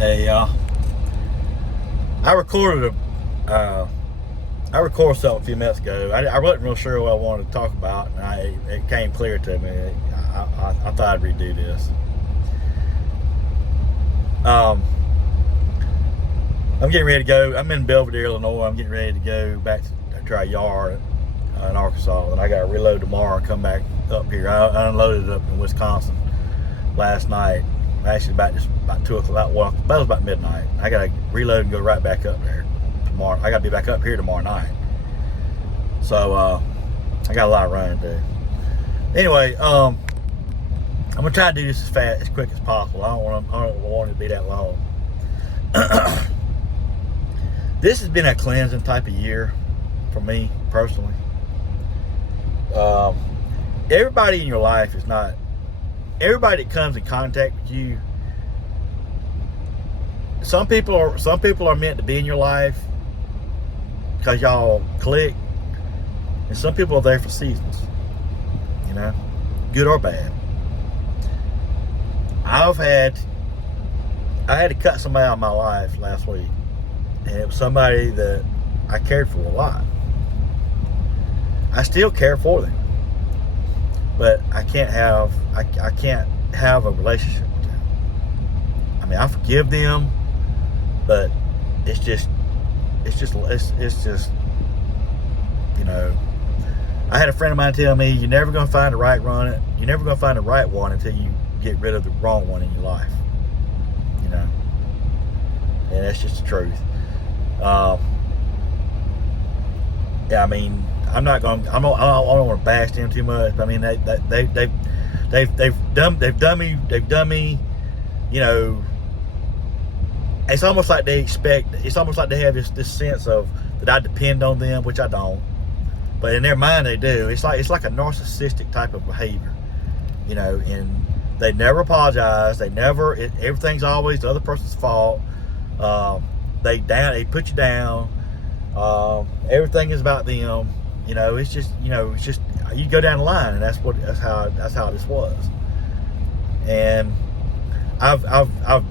Hey, I recorded a, I recorded something a few minutes ago. I wasn't real sure what I wanted to talk about, and it came clear to me. I thought I'd redo this. Um, I'm getting ready to go. I'm in Belvedere, Illinois. I'm getting ready to go back to our yard in Arkansas, and I got to reload tomorrow and come back up here. I unloaded it up in Wisconsin last night. Actually, about 2 o'clock. Well, that was about midnight. I got to reload and go right back up there tomorrow. I got to be back up here tomorrow night. So I got a lot of running to do. Anyway, I'm gonna try to do this as quick as possible. I don't want it to be that long. This has been a cleansing type of year for me personally. Everybody in your life is not. Everybody that comes in contact with you, some people are meant to be in your life because y'all click, and some people are there for seasons, good or bad. I had to cut somebody out of my life last week, and it was somebody that I cared for a lot. I still care for them, but I can't have a relationship with them. I mean, I forgive them, but it's just I had a friend of mine tell me, you're never gonna find the right one. You're never gonna find the right one until you get rid of the wrong one in your life. And that's just the truth. Yeah, I mean, I don't want to bash them too much. But I mean, they've done me. It's almost like they expect. It's almost like they have this sense of that I depend on them, which I don't. But in their mind, they do. It's like a narcissistic type of behavior, And they never apologize. Everything's always the other person's fault. They put you down. Everything is about them. It's just you go down the line, and that's how this was. And I've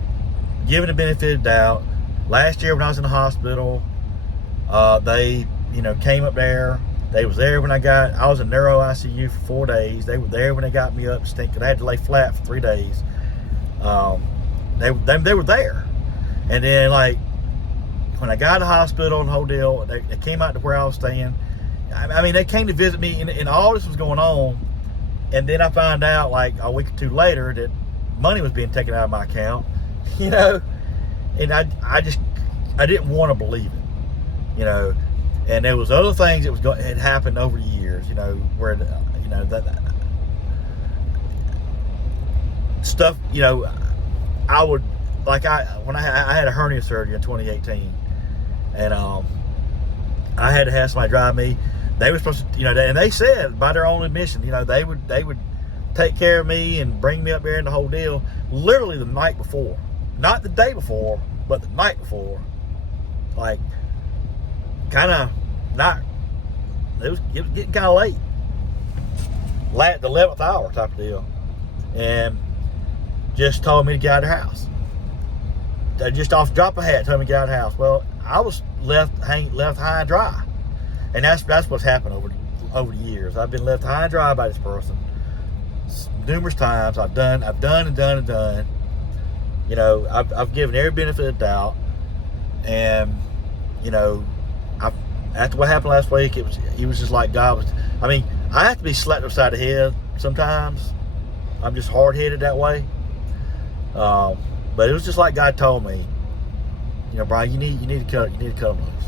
given the benefit of the doubt. Last year when I was in the hospital, they came up there. They was there when I was in neuro ICU for 4 days. They were there when they got me up because I had to lay flat for 3 days. They were there, and then when I got to the hospital and the whole deal, they came out to where I was staying. I mean, they came to visit me, and all this was going on. And then I found out a week or two later that money was being taken out of my account, and I didn't want to believe it, And there was other things that had happened over the years, where that stuff, I would when I had a hernia surgery in 2018, and I had to have somebody drive me. They were supposed to, and they said by their own admission, they would take care of me and bring me up there and the whole deal. Literally the night before, not the day before, but the night before, kind of not. It was getting kind of late, the 11th hour type of deal, and just told me to get out of the house. They just off drop a hat told me to get out of the house. Well, I was left high and dry, and that's what's happened over the years. I've been left high and dry by this person numerous times. I've done. I've given every benefit of the doubt, and after what happened last week, it was just like God was. I mean, I have to be slapped upside the head sometimes. I'm just hard-headed that way. But it was just like God told me, Brian, you need to cut them loose.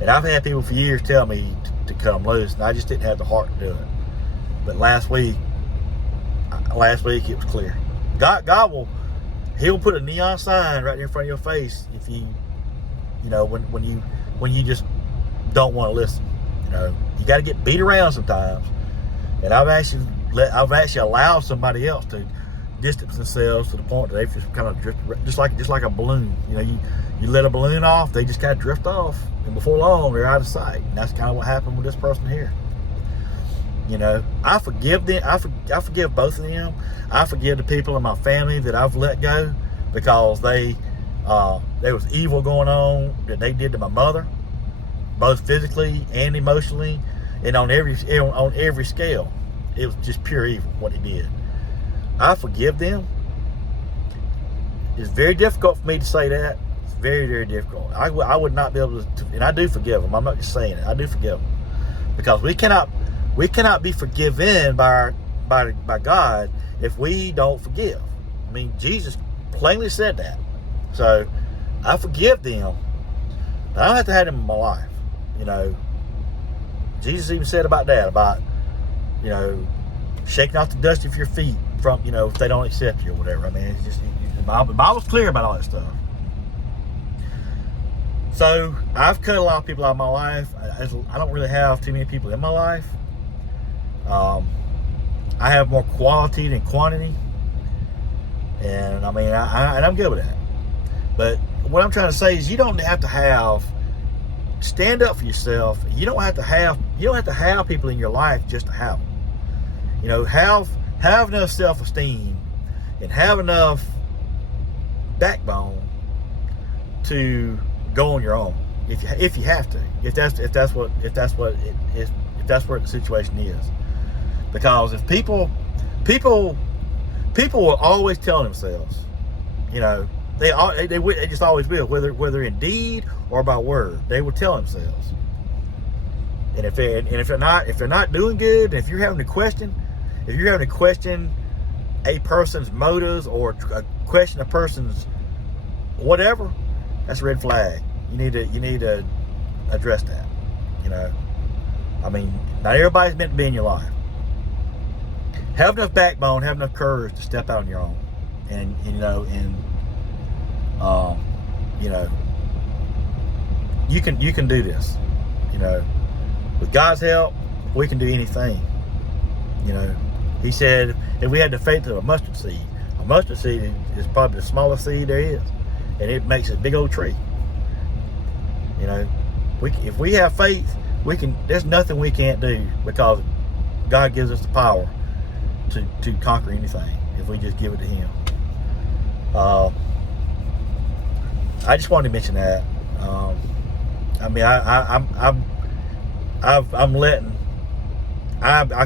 And I've had people for years tell me to cut them loose, and I just didn't have the heart to do it. But last week it was clear. God He'll put a neon sign right in front of your face if you, when you just don't want to listen. You got to get beat around sometimes, and I've actually allowed somebody else to distance themselves to the point that they've just kind of drift, just like a balloon. You let a balloon off, they just kind of drift off, and before long they're out of sight. And that's kind of what happened with this person here. I forgive them. I forgive both of them. I forgive the people in my family that I've let go because there was evil going on that they did to my mother, both physically and emotionally, and on every scale. It was just pure evil what they did. I forgive them. It's very difficult for me to say that. It's very, very difficult. I would not be able to, and I do forgive them. I'm not just saying it. I do forgive them, because we cannot be forgiven by God if we don't forgive. I mean, Jesus plainly said that. So I forgive them. I don't have to have them in my life. You know, Jesus even said about that, about, you know, shaking off the dust of your feet from, you know, if they don't accept you or whatever. I mean, it's just, the Bible's clear about all that stuff. So I've cut a lot of people out of my life. I don't really have too many people in my life. I have more quality than quantity, and I mean, I'm good with that. But what I'm trying to say is, you don't have to stand up for yourself. You don't have to have people in your life just to have them. You know, have enough self-esteem and have enough backbone to go on your own if you have to, if that's what the situation is. Because if people will always tell themselves, you know, they just always will, whether in deed or by word, they will tell themselves. And if they're not doing good, if you're having to question a person's motives or question a person's whatever, that's a red flag. You need to address that. You know, I mean, not everybody's meant to be in your life. Have enough backbone, have enough courage to step out on your own, and you know, you can do this. You know, with God's help, we can do anything. You know, He said if we had the faith of a mustard seed is probably the smallest seed there is, and it makes a big old tree. You know, if we have faith, there's nothing we can't do, because God gives us the power to conquer anything if we just give it to Him. I just wanted to mention that. I mean, I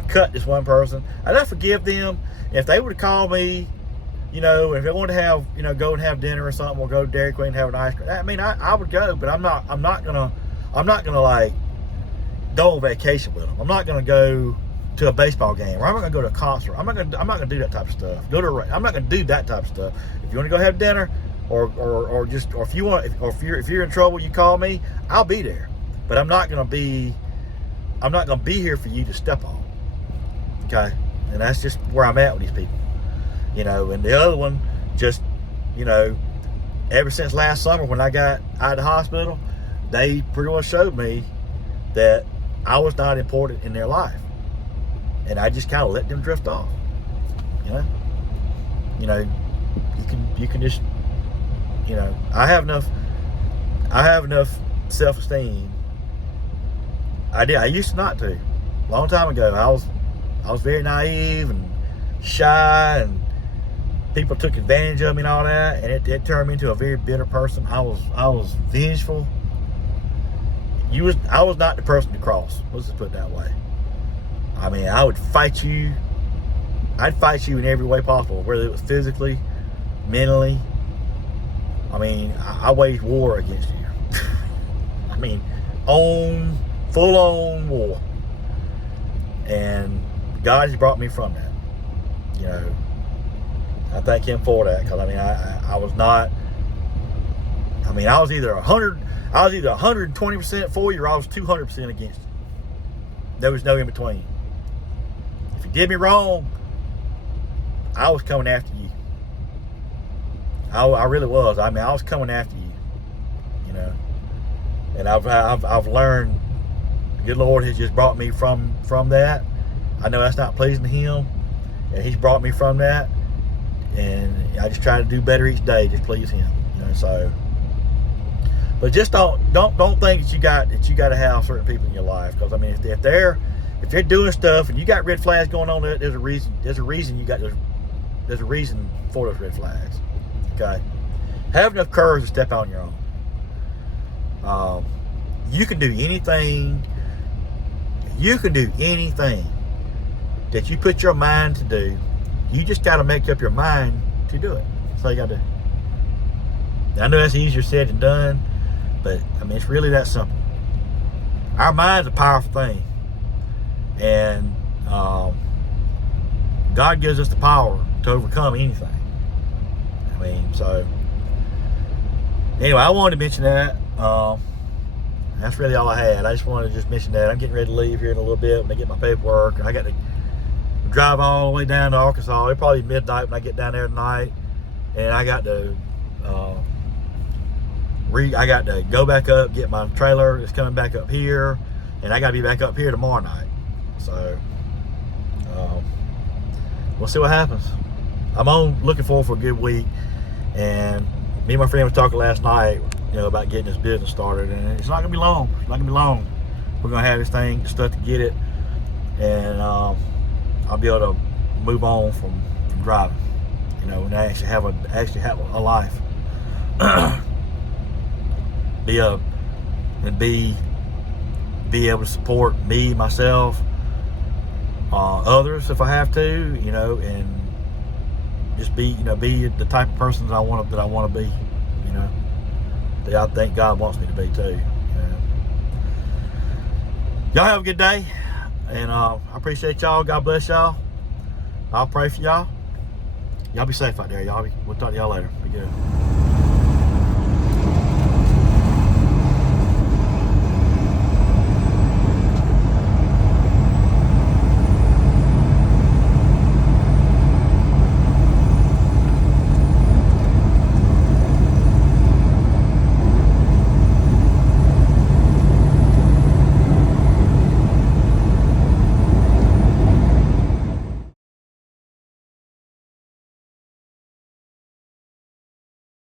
cut this one person, and I forgive them. If they would have called me, you know, if they wanted to have, you know, go and have dinner or something, or go to Dairy Queen and have an ice cream, I mean, I would go, but I'm not gonna like go on vacation with them. I'm not gonna go to a baseball game, or I'm not gonna go to a concert. I'm not gonna do that type of stuff. I'm not gonna do that type of stuff. If you want to go have dinner, or if you're in trouble, you call me, I'll be there. But I'm not gonna be here for you to step on. Okay, and that's just where I'm at with these people. You know, and the other one, just, you know, ever since last summer when I got out of the hospital, they pretty much showed me that I was not important in their life, and I just kind of let them drift off. You know, you can just, you know, I have enough self-esteem. I used to not to. A long time ago, I was very naive and shy, and people took advantage of me and all that, and it turned me into a very bitter person. I was vengeful. I was not the person to cross. Let's just put it that way. I mean, I would fight you. I'd fight you in every way possible, whether it was physically, mentally. I mean, I waged war against you. I mean, full-on war. And God has brought me from that. You know, I thank Him for that, because I mean, I was not. I mean, I was either 120% for you, or I was 200% against you. There was no in between. If you did me wrong, I was coming after you. I really was. I mean, I was coming after you. You know, and I've learned. The good Lord has just brought me from that. I know that's not pleasing to Him, and He's brought me from that. And I just try to do better each day, just please Him. You know, so. But just don't think that you got to have certain people in your life, because I mean, if they're doing stuff and you got red flags going on, there's a reason for those red flags. Okay? Have enough courage to step on your own. You can do anything. You can do anything that you put your mind to do. You just got to make up your mind to do it. That's all you got to do. I know that's easier said than done, but I mean, it's really that simple. Our mind's a powerful thing. And God gives us the power to overcome anything. I mean, so anyway, I wanted to mention that. That's really all I had. I just wanted to just mention that. I'm getting ready to leave here in a little bit when I get my paperwork. And I got to drive all the way down to Arkansas. It'll probably be midnight when I get down there tonight. And I got to go back up, get my trailer that's coming back up here. And I got to be back up here tomorrow night. So we'll see what happens. I'm looking forward for a good week. And me and my friend was talking last night, about getting this business started, and it's not gonna be long. It's not gonna be long. We're gonna have this thing, stuff to get it, and I'll be able to move on from driving, and actually have a life. be able to support me, myself, others if I have to, and just be the type of person that I want to be, that I think God wants me to be too. Y'all have a good day, and I appreciate y'all. God bless y'all. I'll pray for y'all. Y'all be safe out there, y'all. We'll talk to y'all later. Be good.